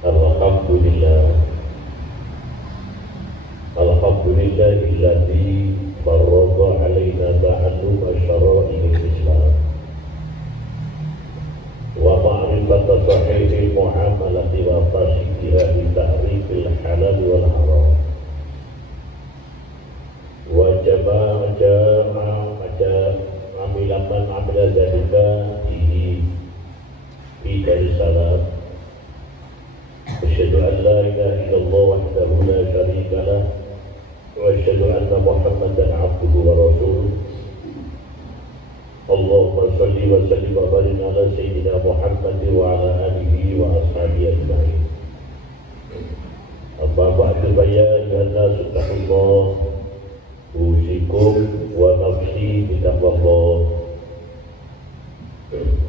Alhamdulillah, alhamdulillahilladzi farada alaina ta'allum syara'il Islam wa ma'rifata sahihil muamalati wa fasikiha li ta'rifil halal wal haram wa jama'a amilaman amila zalika fi dari salat. Asyhadu an la ilaha illallah wahdahu la syarika lah wa asyhadu anna Muhammadan abduhu wa rasuluh. Allahumma shalli wa sallim wa barik ala sayyidina Muhammad wa ala alihi wa ashabihi ajma'in. Amma ba'du fa ya ayyuhan nasu taqullah usikum wa nafsi bi taqwallah.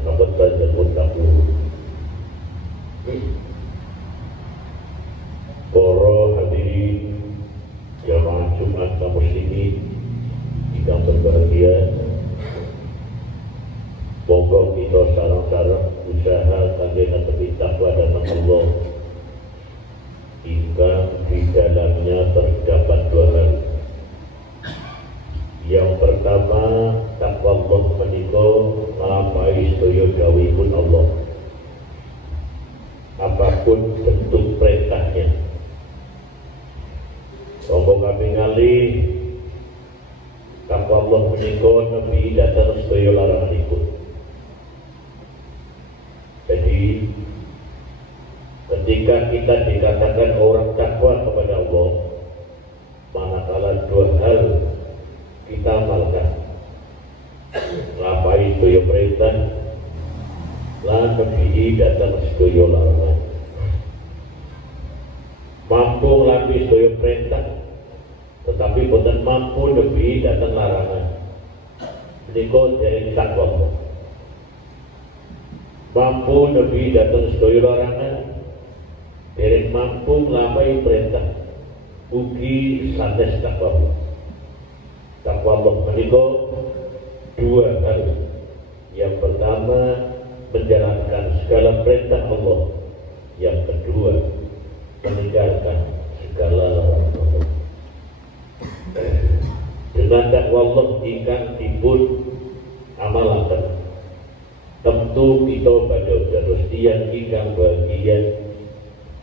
Sahabat dan muttaqin. Para hadirin jamaah Jumat kaum muslimin yang berbahagia, monggo kita sareng-sareng usaha kangge netepi takwa dhateng Allah ingkang di dalamnya terdapat dua hal. Yang pertama, takwa Allah menika nglampahi sedaya dawuhipun Allah. Apapun bentuk perintahnya. Sombong kami ngali takwa Allah menika nebi dhateng sedaya laranganipun. Jadi ketika kita dikatakan orang takwa kepada Allah, manakala dua hal kita amalkan, lampahi sedaya perintah lan nebi dhateng sedaya larangan. Mampu nglampahi sedaya perintah tetapi boten mampu nebi dhateng larangan, menika dereng takwa Allah. Mampu nebi dhateng sedaya larangan, dereng mampu nglampahi perintah, ugi sanes takwa Allah. Takwa Allah menika dua hal. Yang pertama, menjalankan segala perintah Allah. Yang kedua, meninggalkan segala larangan Allah. Dengan takwa Allah ingkang dipun amalaken, tentu kita dados tiyang ingkang bahagia,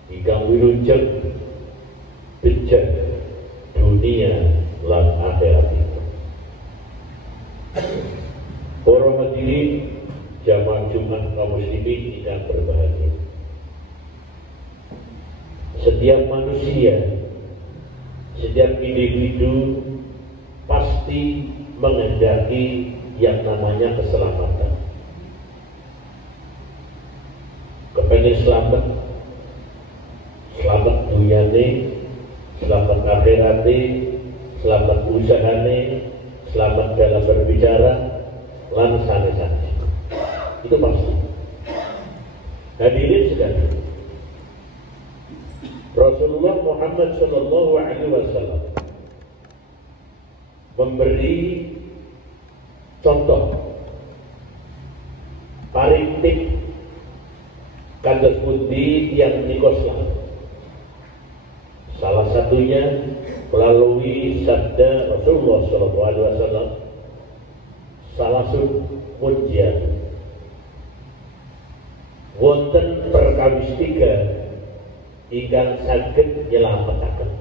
ingkang wilujeng bejat dunia lan akhirat. Para hadirin jamaah Jumat kaum muslimin ingkang berbahagia. Setiap manusia, setiap individu pasti menghendaki yang namanya keselamatan. Kepengen selamat, selamat dunyane, selamat akhirate, selamat usahane, selamat dalam berbicara, lan sanes-sanes. Itu pasti. Hadirin sekalian, Rasulullah Muhammad sallallahu alaihi wasallam memberi contoh parintik kados pundi yang menika selamat. Salah satunya melalui sabda Rasulullah sallallahu alaihi wasallam, salasun munjiat. Wonten perkawis tiga ingkang saged nyelametaken.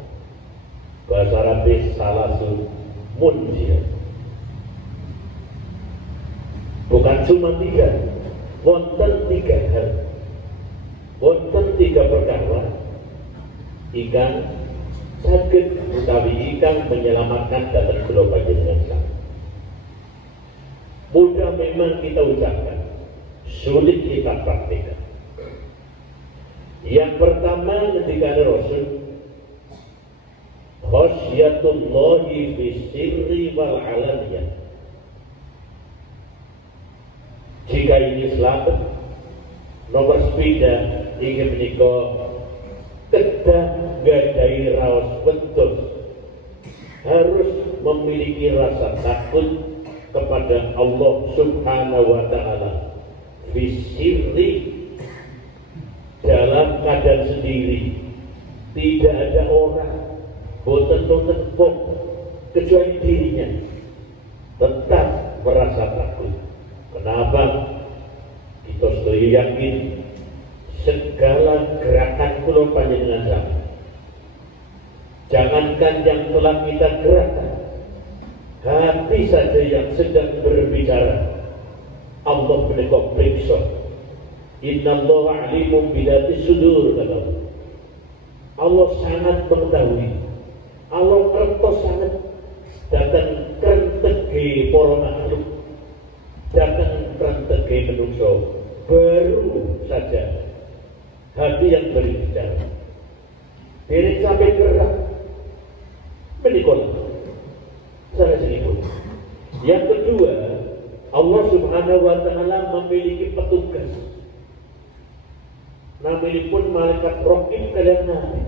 Bahasa Arab salasun munjiat. Bukan cuma tiga, wonten tiga hal, wonten tiga perkara ingkang saged utawi ingkang menyelamatkan dhateng kula panjenengan. Mudah memang kita ucapkan, sulit kita praktikkan. Yang pertama ketika Rasul, khasyatullahi fi sirri wal alaniyah. Jika ini selamat, nomor sepeda ingin menikah kedah gadai raos betul, harus memiliki rasa takut kepada Allah Subhanahu wa Ta'ala fi sirri dalam keadaan sendiri, tidak ada orang, boten-boten kok, kecuali dirinya, tetap merasa takut. Kenapa? Kita setuju yakin segala gerakan kula panjenengan sami. Jangankan yang telah kita gerakan, hati saja yang sedang berbicara, Allah menika periksa. Innallaha alimun bidati sudur, kata Allah. Allah sangat mengetahui, Allah ngertos sangat datang krentege para makhluk, datang krentege manusia, baru saja hati yang berbicara. Diri sampai gerak menikah salah sedikit. Yang kedua, Allah Subhanahu wa Ta'ala memiliki petugas. Namanya pun malaikat Raqib kalian nanti.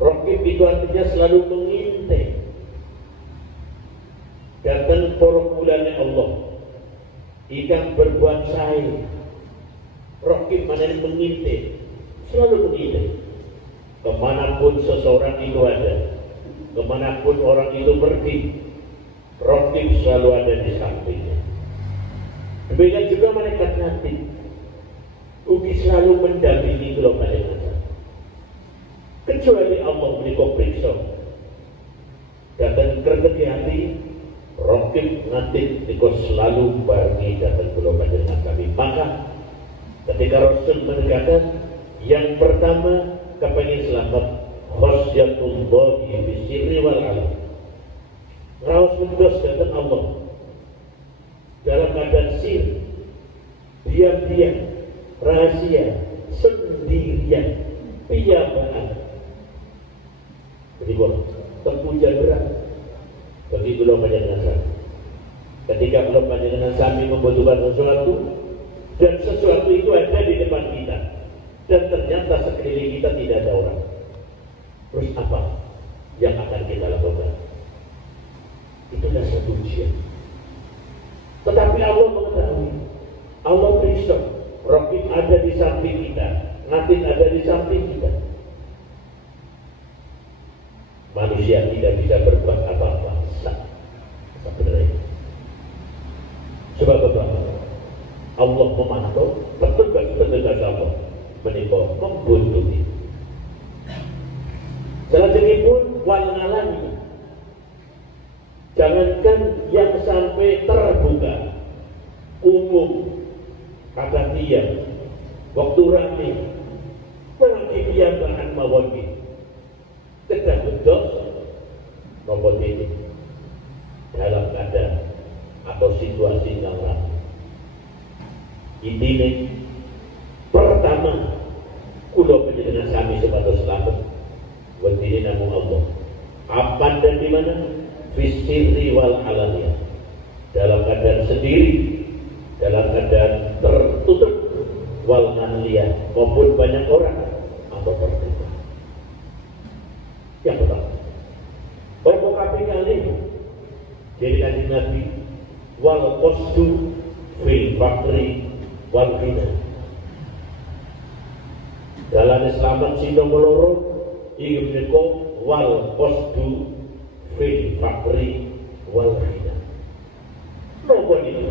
Raqib itu artinya selalu mengintai. Datang para bulannya Allah, ikan berbuat sair. Raqib mana mengintai, selalu mengintai. Kemanapun seseorang itu ada, kemanapun orang itu pergi, Raqib selalu ada di sampingnya. Demikian juga malaikat nanti, ugi selalu mendampingi gelombang yang kecuali Allah menika periksa. Datang kerteki hati, Raqib nanti niku selalu bagi datang gelombang dengan kami. Maka ketika Rasul menegaskan yang pertama kepengen selamat, khasyatullahi bisirri wal alam. Raus mendos datang Allah dalam keadaan sir, diam-diam, rahasia, sendirian, piyabaan. Jadi boleh tempuja berat bagi belum panjenengan sami. Ketika belum panjenengan sami membutuhkan sesuatu dan sesuatu itu ada di depan kita dan ternyata sekeliling kita tidak ada orang, terus apa yang akan kita lakukan? Itulah satu ujian. Tetapi Allah mengetahui, Allah periksa. Raqib ada di samping kita, Natin ada di samping kita. Manusia tidak bisa berbuat apa-apa sebenarnya. Sebab apa? Allah memantau, petugas-petugas Allah menikah membuntuti. Selanjutnya pun wal alami. Jangankan yang sampai terbuka, umum, kata dia, waktu rame, lagi dia bahan mawaki, kedah betul, nombor ini dalam keadaan atau situasi yang rame. Ini pertama, kulo penjenengan kami sebatas selamat, buat ini namun Allah. Apa dan di mana? Fisirri wal alaniyah, dalam keadaan sendiri, dalam keadaan tertutup, wal anliyah, maupun banyak orang atau terbuka. Yang pertama, provokasi kali jadi kanjeng Nabi, wal qasdu fil fakri wal ghina. Dalam selamat sida meloro iki menika wal qasdu fil fakri wal ghina. Napa itu?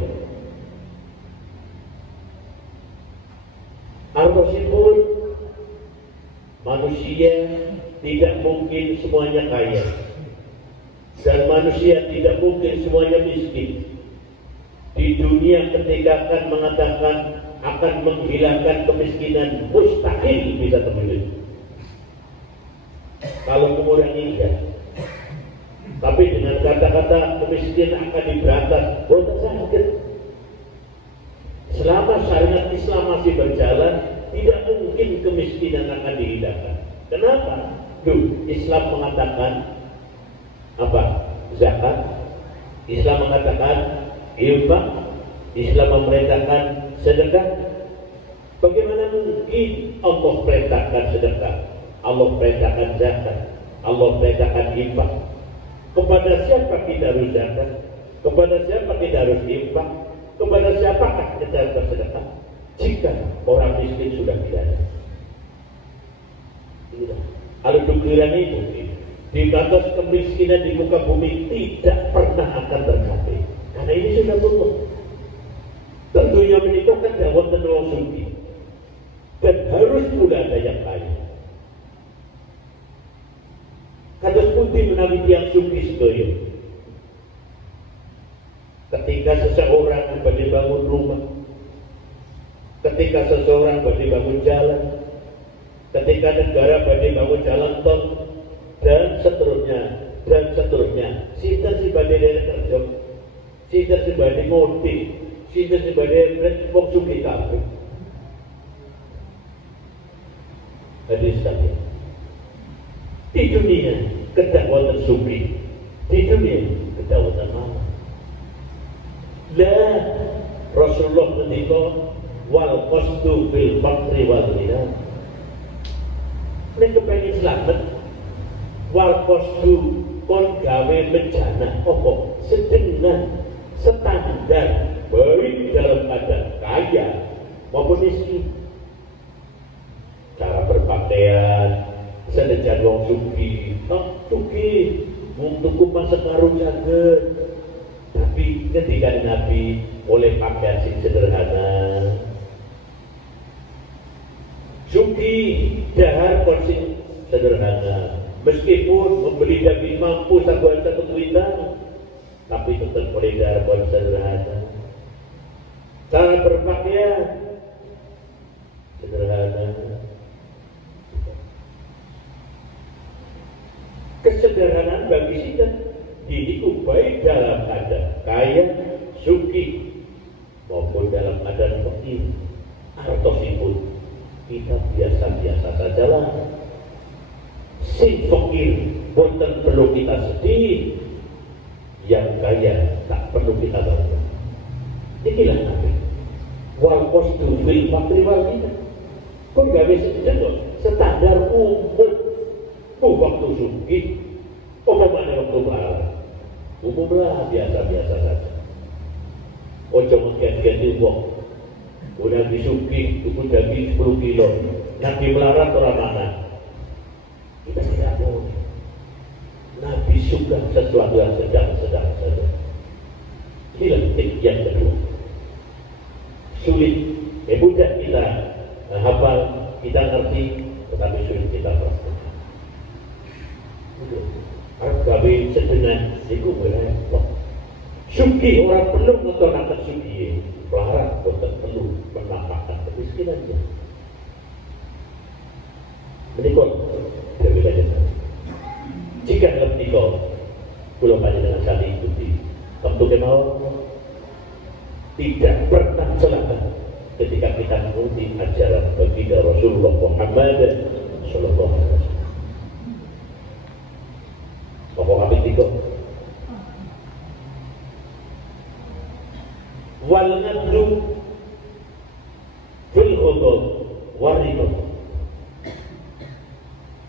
Artosipun manusia tidak mungkin semuanya kaya dan manusia tidak mungkin semuanya miskin. Di dunia ketika akan mengatakan akan menghilangkan kemiskinan, mustahil bisa terwujud. Kalau mengurangi iya, tapi dengan kata-kata kemiskinan akan diberantas, boten sakit. Selama syariat Islam masih berjalan, tidak mungkin kemiskinan akan dihilangkan. Kenapa? Islam mengatakan apa? Zakat. Islam mengatakan infak. Islam memerintahkan sedekah. Bagaimana mungkin Allah perintahkan sedekah? Allah perintahkan zakat. Allah perintahkan infak. Kepada siapa kita harus zakat? Kepada siapa kita harus infak? Kepada siapakah kita harus bersedekah? Jika pastikan orang miskin sudah tidak ada. Kalau dukiran itu di batas kemiskinan di muka bumi tidak pernah akan tercapai, karena ini sudah tutup. Tentunya menikahkan dakwah tenang suci, dan harus pula ada yang kaya. Kados putih menawi tiang suci sedaya. Ketika seseorang badhe bangun rumah, ketika seseorang badhe bangun jalan, ketika negara badhe bangun jalan tol, dan seterusnya, sinten sing badhe kerja, sinten sing badhe ngopi, sinten sing badhe wong sugih kabeh. Hadirin sekalian, di dunia kedakwatan sufi, di dunia kedakwatan mana? Lah Rasulullah ngendika wal qasdu fil faqri wal ghina. Nek kepengin slamet wal qasdu kon gawe bencana apa sedengan standar baik dalam keadaan kaya maupun miskin. Cara berpakaian senajan wong sugih, wong tuku masa karo jaget. Tapi ketika Nabi oleh pakaian sing sederhana, sugih dahar sing sederhana, meskipun membeli daging mampu satu kuintal, tapi tetap oleh dahar sederhana. Cara berpakaian sederhana. Kesederhanaan bagi kita dihidup baik dalam keadaan kaya, sugih maupun dalam keadaan fakir. Artosipun kita biasa-biasa sajalah. Sing fakir boten perlu kita sedih, yang kaya tak perlu kita bangga. Inilah Nabi. Wal qasdu fil faqri wal ghina. Kok gawe standar umum. Waktu sugih, mana waktu melarat, umumlah biasa-biasa saja. Ojo mengganti wong, udah disugih, itu daging 10 kilo, nanti melarat orang mana? Kita tidak boleh. Nabi suka sesuatu yang sedang saja. Inilah titik yang kedua. Sulit, mudah kita hafal, kita ngerti, tetapi sulit kita praktek. Harus gawe sedengan iku repot. Sugih orang perlu ngetonaken sugih, melarat boten perlu menampakkan kemiskinannya. Menikah dari banyak. Jika dalam nikah pulau panjenengan kali ikuti, tentu kenal tidak pernah celaka ketika kita mengikuti ajaran baginda Rasulullah Muhammad Sallallahu Alaihi Wasallam. Pokok kami tiga wal nadlu fil hudud waridun.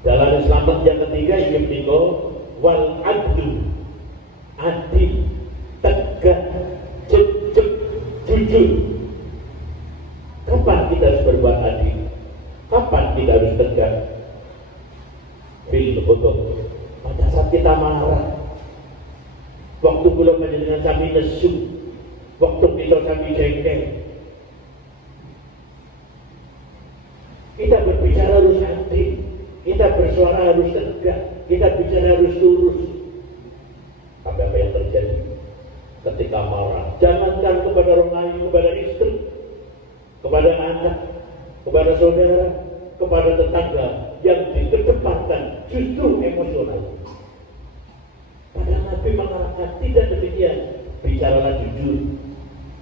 Dalam selamat yang ketiga yang tiga wal adlu, adil, tegak, jujur. Kapan kita harus berbuat adil? Kapan kita harus tegak? Fil hudud. Pada saat kita marah, waktu belum dengan kami nesu, waktu kita kami jengkel, kita berbicara harus adil, kita bersuara harus tegak, kita bicara harus lurus. Tapi apa yang terjadi ketika marah? Jangankan kepada orang lain, kepada istri, kepada anak, kepada saudara, kepada tetangga, yang dikedepankan justru emosional. Padahal Nabi mengarahkan tidak demikian. Bicaralah jujur,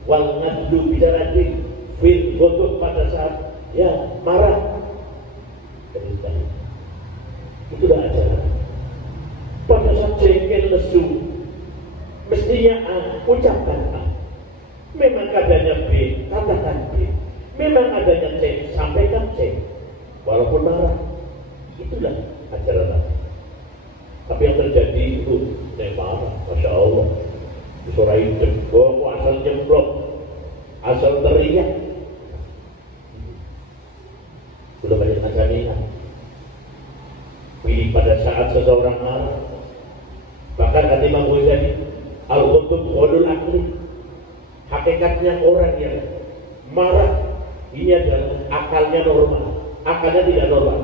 wal nadlu, bicara adil, fil ghadab, pada saat ya marah. Itulah ajaran. Pada saat jengkel lesu, mestinya A, ucapkan A. Memang adanya B, katakan B. Memang adanya C, sampaikan C. Walaupun marah. Itulah ajaran Nabi. Tapi yang terjadi itu marah, Masya Allah. Suara itu, asal jemplok, asal teriak. saat seseorang marah. Bahkan kata Imam Ghazali, al-ghadab ghadul akli. Hakikatnya orang yang marah ini adalah akalnya normal, akalnya tidak normal,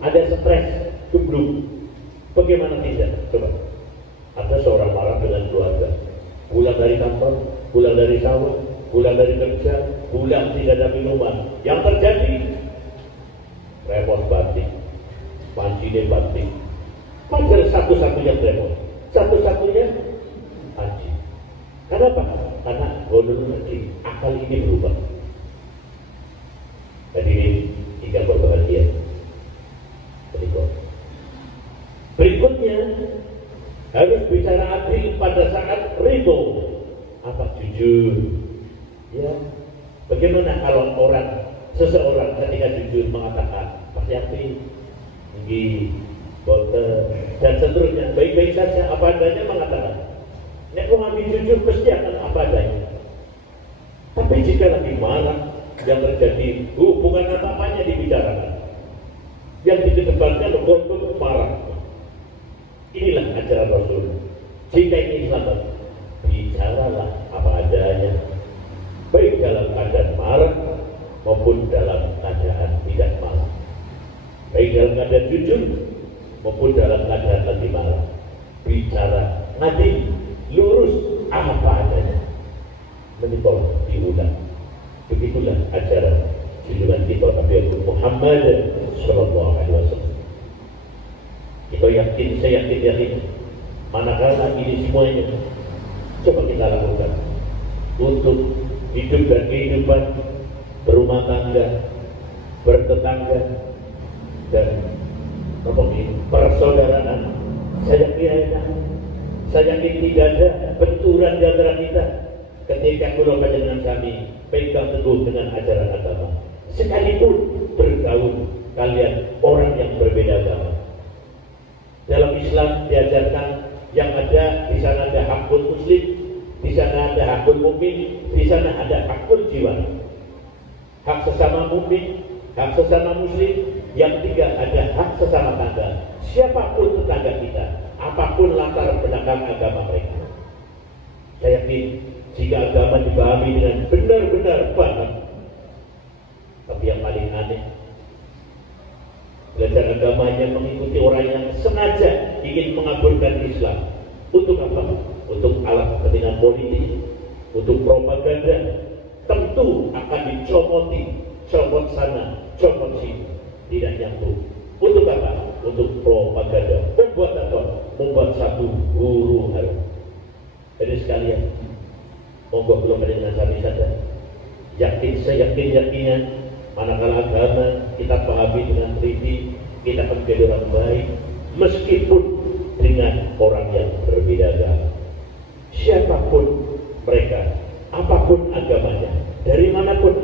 ada stres, geblung. Bagaimana tidak? Coba. Ada seorang marah dengan keluarga, pulang dari kantor, pulang dari sawah, pulang dari kerja, pulang tidak ada minuman. Yang terjadi remor batik, pancine batik. Padahal satu-satunya remor, satu-satunya panci. Kenapa? Karena golongan lagi akal ini berubah. Hadirin tiga berbahagia. Berikutnya harus bicara adil pada saat ridho. Apa jujur? Ya. Bagaimana kalau seseorang ketika jujur mengatakan pasti api, tinggi, boten, dan seterusnya baik-baik saja apa adanya mengatakan. Nek wong jujur pasti akan apa adanya. Tapi jika lagi marah, yang terjadi hubungan apa-apanya dibicarakan. Yang dikedepankan untuk marah. Inilah ajaran Rasul. Jika ingin selamat, bicaralah apa adanya. Baik dalam keadaan marah maupun dalam keadaan tidak marah. Baik dalam keadaan jujur maupun dalam keadaan lagi marah. Bicara adil, lurus apa adanya. Menitol diulang. Begitulah ajaran junjungan kita Nabi Muhammad Sallallahu Alaihi Wasallam. Kita yakin, saya yakin manakala ini semuanya coba kita lakukan untuk hidup dan kehidupan berumah tangga, bertetangga, dan persaudaraan. Saya yakin tidak ada benturan di antara kita ketika kula panjenengan kami pegang teguh dengan ajaran agama. Sekalipun bergaul kalian orang yang berbeda agama. Dalam Islam diajarkan yang ada di sana ada hakul muslim, di sana ada hakul mukmin, di sana ada hakul jiwa. Hak sesama mukmin, hak sesama muslim, yang tiga ada hak sesama tangga. Siapapun tetangga kita, apapun latar belakang agama mereka. Saya yakin jika agama dipahami dengan benar-benar paham. Tapi yang paling aneh, belajar agamanya mengikuti orang yang sengaja ingin mengaburkan Islam. Untuk apa? Untuk alat kepentingan politik, untuk propaganda. Tentu akan dicomoti, comot sana, comot sini, tidak nyambung. Untuk apa? Untuk propaganda. Membuat apa? Membuat satu huru hara. Jadi sekalian, monggo belum ada dengan kami saja. Seyakin-yakinnya manakala agama kita pahami dengan teliti, kita akan menjadi orang baik meskipun dengan orang yang berbeda agama. Siapapun mereka, apapun agamanya, dari manapun